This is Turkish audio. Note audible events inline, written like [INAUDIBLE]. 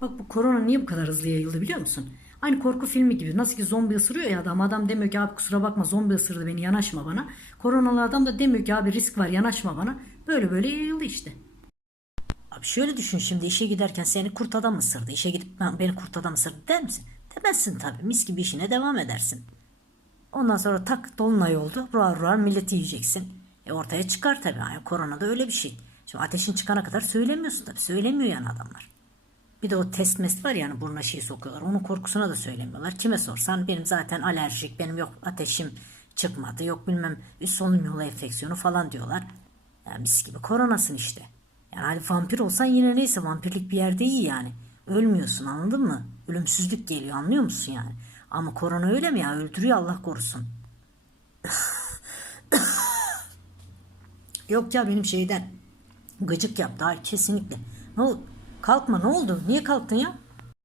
Bak bu korona niye bu kadar hızlı yayıldı biliyor musun? Aynı korku filmi gibi. Nasıl ki zombi ısırıyor ya adam. Adam demiyor ki abi kusura bakma zombi ısırdı beni yanaşma bana. Koronalı adam da demiyor ki abi risk var yanaşma bana. Böyle böyle yayıldı işte. Abi şöyle düşün şimdi işe giderken seni kurt adam ısırdı. İşe gidip ben, beni kurt adam ısırdı der misin? Demezsin tabii. Mis gibi işine devam edersin. Ondan sonra tak dolunay oldu. Ruar ruar milleti yiyeceksin. E ortaya çıkar tabii. Yani korona da öyle bir şey. Şimdi ateşin çıkana kadar söylemiyorsun tabii. Söylemiyor yani adamlar. Bir de o test mest var yani burnuna şey sokuyorlar. Onun korkusuna da söylemiyorlar. Kime sorsan benim zaten alerjik, benim yok ateşim çıkmadı, yok bilmem üst solunum yolu enfeksiyonu falan diyorlar. Yani mis gibi koronasın işte. Yani hani vampir olsan yine neyse vampirlik bir yerde iyi yani. Ölmüyorsun anladın mı? Ölümsüzlük geliyor anlıyor musun yani? Ama korona öyle mi ya? Öldürüyor Allah korusun. [COUGHS] Yok ya benim şeyden gıcık yaptı. Hayır kesinlikle. Ne oldu? Kalkma ne oldu? Niye kalktın ya?